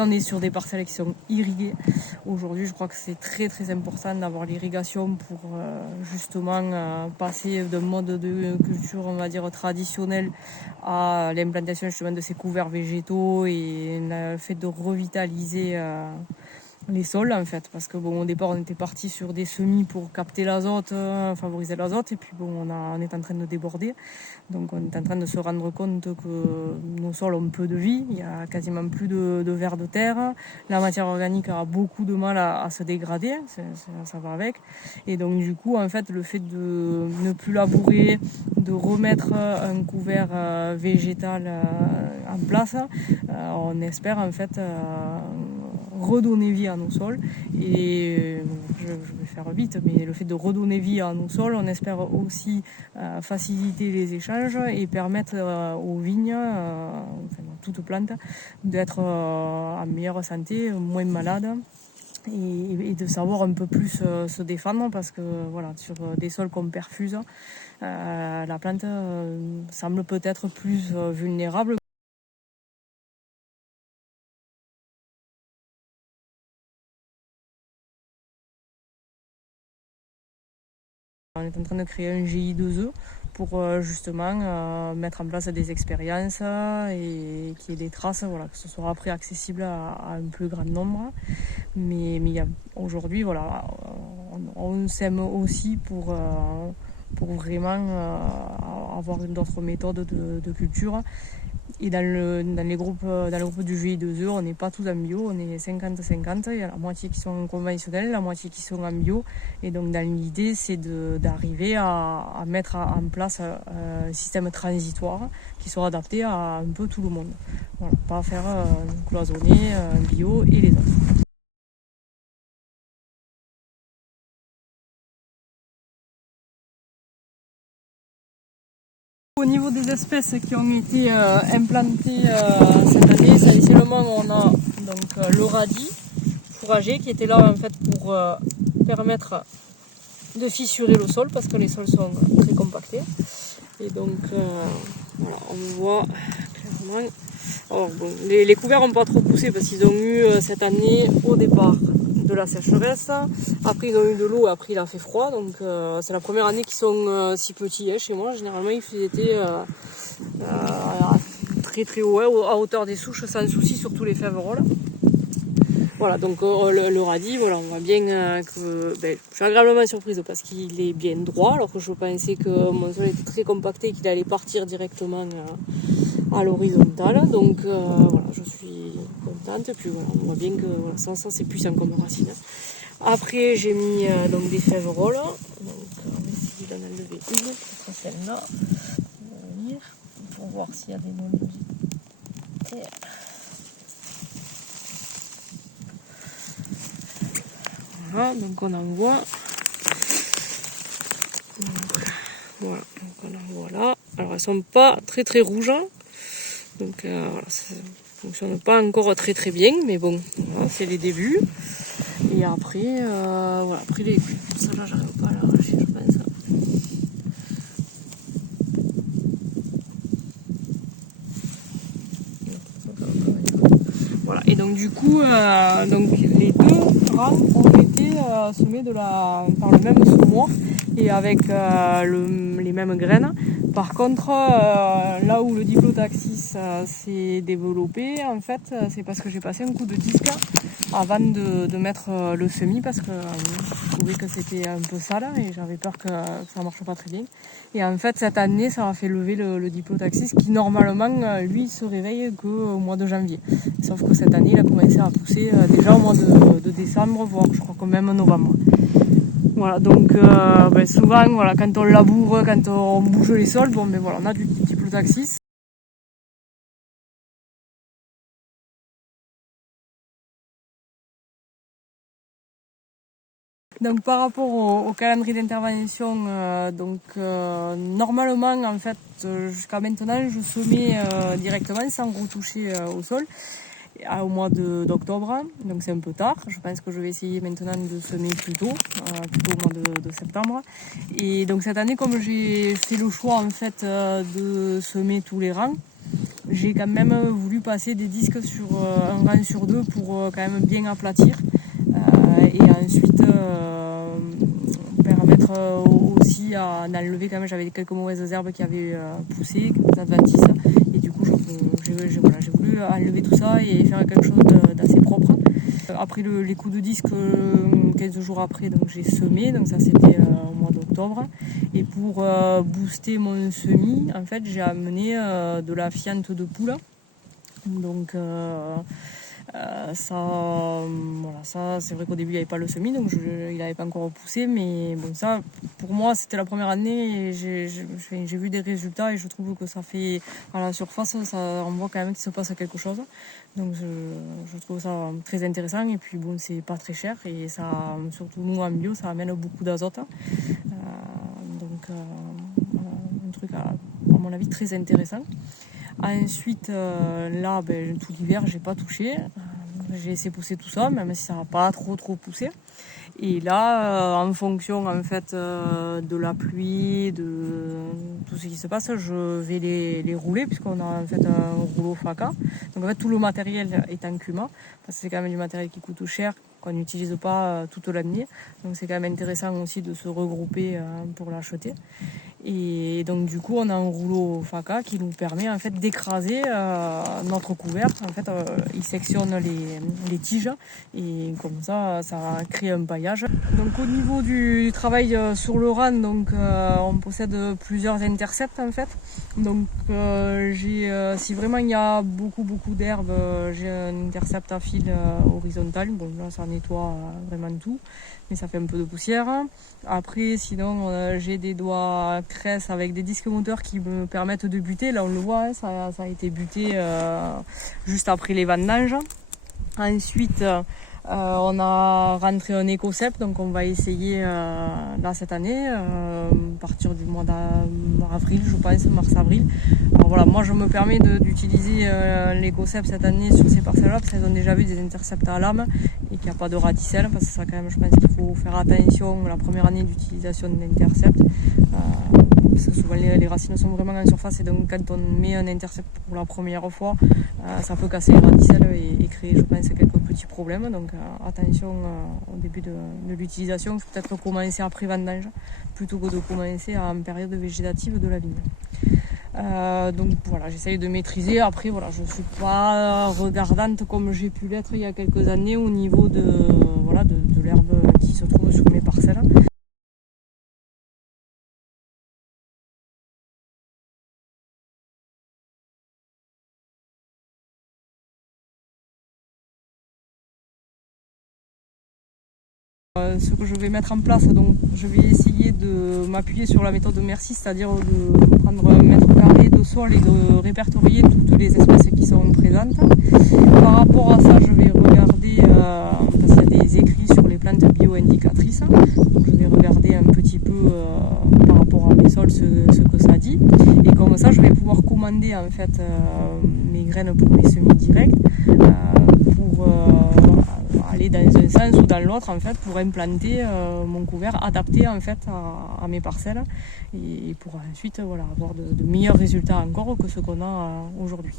On est sur des parcelles qui sont irriguées. Aujourd'hui, je crois que c'est très important d'avoir l'irrigation pour justement passer d'un mode de culture, on va dire, traditionnel à l'implantation justement de ces couverts végétaux et le fait de revitaliser les sols en fait, parce que bon, au départ on était parti sur des semis pour capter l'azote, favoriser l'azote, et puis bon, on est en train de déborder, donc on est en train de se rendre compte que nos sols ont peu de vie, il y a quasiment plus de vers de terre, la matière organique a beaucoup de mal à se dégrader, ça va avec, et donc du coup en fait le fait de ne plus labourer, de remettre un couvert végétal en place, on espère en fait redonner vie à nos sols. Et je vais faire vite, mais le fait de redonner vie à nos sols, on espère aussi faciliter les échanges et permettre aux vignes, enfin toute plante, d'être en meilleure santé, moins malades. Et de savoir un peu plus se défendre, parce que voilà, sur des sols qu'on perfuse, la plante semble peut-être plus vulnérable. On est en train de créer un GI2E pour justement mettre en place des expériences et qu'il y ait des traces, voilà, que ce soit après accessible à un plus grand nombre. Mais aujourd'hui, voilà, on sème aussi pour vraiment avoir d'autres méthodes de culture. Et dans le groupe du GI2E, on n'est pas tous en bio, on est 50-50. Il y a la moitié qui sont conventionnels, la moitié qui sont en bio. Et donc dans l'idée, c'est d'arriver à mettre en place un système transitoire qui soit adapté à un peu tout le monde. Voilà, pas faire cloisonner bio et les autres. Au niveau des espèces qui ont été implantées cette année, essentiellement on a donc le radis fourragé qui était là en fait pour permettre de fissurer le sol, parce que les sols sont très compactés. Et donc voilà, on voit clairement. Alors, bon, les couverts n'ont pas trop poussé parce qu'ils ont eu cette année au départ de la sécheresse, après ils ont eu de l'eau, après il a fait froid, donc c'est la première année qu'ils sont si petits chez moi. Généralement ils étaient très haut, à hauteur des souches sans souci, surtout les fèves-rolles. Voilà, donc le radis, voilà, on voit bien que je suis agréablement surprise parce qu'il est bien droit, alors que je pensais que mon sol était très compacté et qu'il allait partir directement à l'horizontale. Donc voilà, je suis contente. Puis voilà, on voit bien que voilà, ça c'est puissant comme racine. Après, j'ai mis donc des fèves-rolles. Donc on va essayer d'en enlever une, peut-être celle-là. On va venir pour voir s'il y a des non-luminosité. Voilà, donc on en voit. Voilà, donc on en voit là. Alors elles sont pas très rouges. Donc voilà, ça fonctionne pas encore très bien, mais bon, voilà, c'est les débuts. Et après, voilà, après les cuivres, ça là j'arrive pas à l'arracher, je pense. Voilà, et donc du coup, donc les deux rangs ont été semés par le même semoir et avec les mêmes graines. Par contre, là où le Diplotaxis s'est développé, en fait, c'est parce que j'ai passé un coup de disque avant de mettre le semis, parce que je trouvais que c'était un peu sale et j'avais peur que ça ne marche pas très bien. Et en fait, cette année, ça a fait lever le Diplotaxis qui, normalement, lui, se réveille qu'au mois de janvier. Sauf que cette année, il a commencé à pousser déjà au mois de décembre, voire je crois que même novembre. Voilà, donc souvent, voilà, quand on laboure, quand on bouge les sols, bon, mais voilà, on a du Diplotaxis. Donc par rapport au calendrier d'intervention, normalement en fait jusqu'à maintenant je semais directement sans retoucher au sol au mois d'octobre, donc c'est un peu tard. Je pense que je vais essayer maintenant de semer plutôt au mois de septembre. Et donc cette année, comme j'ai fait le choix en fait de semer tous les rangs, j'ai quand même voulu passer des disques sur un rang sur deux pour quand même bien aplatir et ensuite permettre aussi d'enlever quand même, j'avais quelques mauvaises herbes qui avaient poussé, quelques adventices, et du coup j'ai voulu enlever tout ça et faire quelque chose d'assez propre. Après les coups de disque, 15 jours après, donc j'ai semé, donc ça c'était au mois d'octobre. Et pour booster mon semis, en fait j'ai amené de la fiente de poule. Donc ça c'est vrai qu'au début il n'y avait pas le semis, donc il n'avait pas encore poussé, mais bon, ça pour moi c'était la première année et j'ai vu des résultats et je trouve que ça fait à la surface, on voit quand même qu'il se passe quelque chose, donc je trouve ça très intéressant. Et puis bon, c'est pas très cher et ça, surtout nous en bio, ça amène beaucoup d'azote, donc un truc à mon avis très intéressant. Ensuite, là, tout l'hiver, j'ai pas touché. J'ai laissé pousser tout ça, même si ça n'a pas trop poussé. Et là, en fonction en fait de la pluie, de tout ce qui se passe, je vais les rouler, puisqu'on a en fait un rouleau FACA. Donc en fait tout le matériel est en CUMA, parce que c'est quand même du matériel qui coûte cher, qu'on n'utilise pas toute l'année. Donc c'est quand même intéressant aussi de se regrouper pour l'acheter. Et donc du coup on a un rouleau FACA qui nous permet en fait d'écraser notre couvert. En fait il sectionne les tiges et comme ça crée un paillage. Donc au niveau du travail sur le rang, donc on possède plusieurs intercepts en fait. Donc si vraiment il y a beaucoup d'herbes, j'ai un intercept à fil horizontal. Bon là ça nettoie vraiment tout, mais ça fait un peu de poussière. Après sinon j'ai des doigts cresse avec des disques moteurs qui me permettent de buter. Là on le voit, ça a été buté juste après les vendanges. Ensuite on a rentré un écocep, donc on va essayer là cette année, à partir du mois d'avril, je pense, mars-avril. Alors voilà, moi je me permets d'utiliser l'écocep cette année sur ces parcelles-là, parce qu'elles ont déjà vu des intercepts à lame et qu'il n'y a pas de radicelle, parce que ça quand même, je pense qu'il faut faire attention la première année d'utilisation de l'intercept. Parce que souvent les racines sont vraiment en surface, et donc quand on met un intercept pour la première fois, ça peut casser les radicelles et créer, je pense, quelques petits problèmes. Donc attention au début de l'utilisation, peut-être commencer après vendange plutôt que de commencer en période végétative de la vigne. Donc voilà, j'essaye de maîtriser. Après voilà, je ne suis pas regardante comme j'ai pu l'être il y a quelques années au niveau de l'herbe qui se trouve sur mes parcelles. Ce que je vais mettre en place, donc je vais essayer de m'appuyer sur la méthode Merci, c'est-à-dire de prendre 1 mètre carré de sol et de répertorier toutes les espèces qui sont présentes. Par rapport à ça, je vais regarder, parce qu'il y a des écrits sur les plantes bio-indicatrices, donc je vais regarder un petit peu par rapport à mes sols ce que ça dit. Et comme ça, je vais pouvoir commander en fait mes graines pour mes semis directs, pour aller dans un sens ou dans l'autre en fait, pour implanter mon couvert adapté en fait à mes parcelles, et pour ensuite avoir de meilleurs résultats encore que ce qu'on a aujourd'hui.